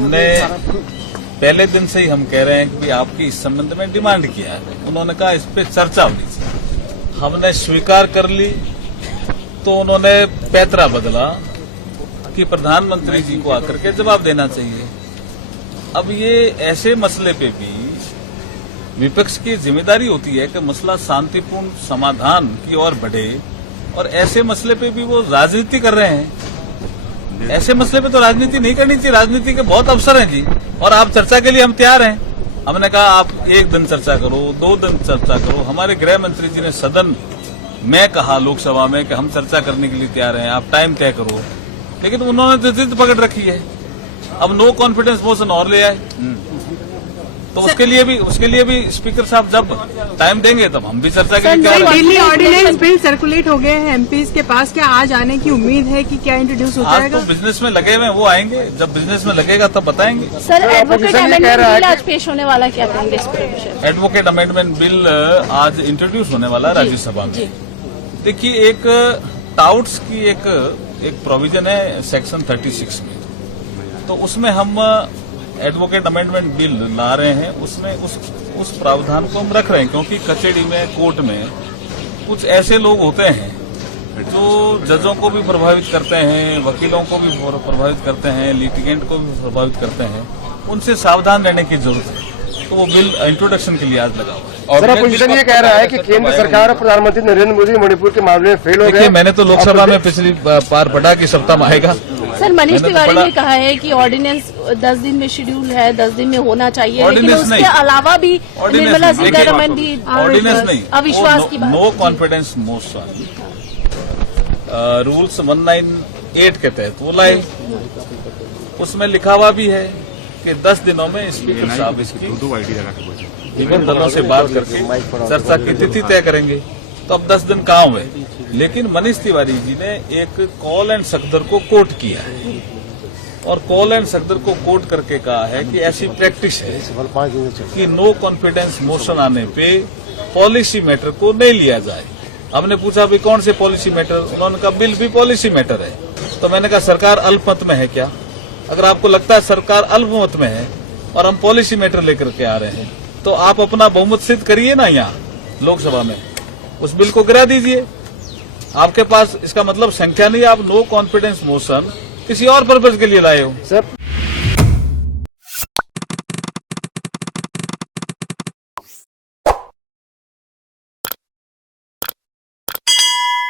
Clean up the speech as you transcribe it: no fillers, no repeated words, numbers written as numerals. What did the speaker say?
हमने पहले दिन से ही हम कह रहे हैं कि आपकी इस संबंध में डिमांड किया है। उन्होंने कहा इस पे चर्चा होनी चाहिए। हमने स्वीकार कर ली तो उन्होंने पैतरा बदला कि प्रधानमंत्री जी को आकर के जवाब देना चाहिए। अब ये ऐसे मसले पे भी विपक्ष की जिम्मेदारी होती है कि मसला शांतिपूर्ण समाधान की ओर बढ़े, और ऐसे मसले पे भी वो राजनीति कर रहे हैं। ऐसे मसले पे तो राजनीति नहीं करनी चाहिए। राजनीति के बहुत अवसर हैं जी, और आप चर्चा के लिए हम तैयार हैं। हमने कहा आप एक दिन चर्चा करो, 2 दिन चर्चा करो। हमारे गृह मंत्री जी ने सदन में कहा लोकसभा में कि हम चर्चा करने के लिए तैयार हैं, आप टाइम तय करो, लेकिन उन्होंने तो जिद पकड़ रखी है। अब नो कॉन्फिडेंस मोशन और ले आए, तो उसके लिए भी स्पीकर साहब जब टाइम देंगे तब हम भी चर्चा के लिए तैयार हैं। दिल्ली ऑर्डिनेंस बिल सर्कुलेट हो गए हैं एमपीज के पास, क्या आज आने की उम्मीद है कि क्या इंट्रोड्यूस हो आज जाएगा? तो बिजनेस में लगे हुए हैं, वो आएंगे। जब बिजनेस में लगेगा तब बताएंगे। सर, एडवोकेट अमेंडमेंट बिल आज पेश होने वाला, क्या कहेंगे इस पर? एडवोकेट अमेंडमेंट बिल आज इंट्रोड्यूस होने वाला है राज्यसभा में। देखिए, एक टाउट्स की एक प्रोविजन है सेक्शन 36 में, तो उसमें हम एडवोकेट अमेंडमेंट बिल ला रहे हैं। उसमें उस प्रावधान को हम रख रहे हैं, क्योंकि कचहरी में, कोर्ट में कुछ ऐसे लोग होते हैं जो जजों को भी प्रभावित करते हैं, वकीलों को भी प्रभावित करते हैं, लिटिगेंट को भी प्रभावित करते हैं। उनसे सावधान रहने की जरूरत है। तो वो बिल इंट्रोडक्शन के लिए आज लगा हुआ है। सर, अपोजिशन ये कह रहा है कि केंद्र सरकार और प्रधानमंत्री नरेंद्र मोदी मणिपुर के मामले में फेल हो गए। मैंने तो लोकसभा में पिछली बार पढ़ा कि सप्ताह में आएगा। सर, मनीष तिवारी ने कहा है कि ऑर्डिनेंस 10 दिन में शेड्यूल है, 10 दिन में होना चाहिए, लेकिन उसके अलावा भी निर्मला सीतारमण भी ऑर्डिनेंस नहीं, अविश्वास की बात। नो कॉन्फिडेंस मोशन रूल्स 198 के तहत वो लाए। उसमें लिखा हुआ भी है कि 10 दिनों में स्पीकर साहब इसकी विभिन्न दलों से बात करके चर्चा की तिथि तय करेंगे। तो अब 10 दिन कहाँ हुए, लेकिन मनीष तिवारी जी ने एक कॉल एंड सकदर को कोट किया है, और कॉल एंड सकदर को कोट करके कहा है कि ऐसी प्रैक्टिस है कि नो कॉन्फिडेंस मोशन आने पे पॉलिसी मैटर को नहीं लिया जाए। हमने पूछा भी कौन से पॉलिसी मैटर, उन्होंने कहा बिल भी पॉलिसी मैटर है। तो मैंने कहा सरकार अल्पमत में है क्या? अगर आपको लगता है सरकार अल्पमत में है और हम पॉलिसी मैटर लेकर के आ रहे हैं, तो आप अपना बहुमत सिद्ध करिए ना यहाँ लोकसभा में, उस बिल को गिरा दीजिए। आपके पास इसका मतलब संख्या नहीं, आप नो कॉन्फिडेंस मोशन किसी और पर्पज के लिए लाए हो। सर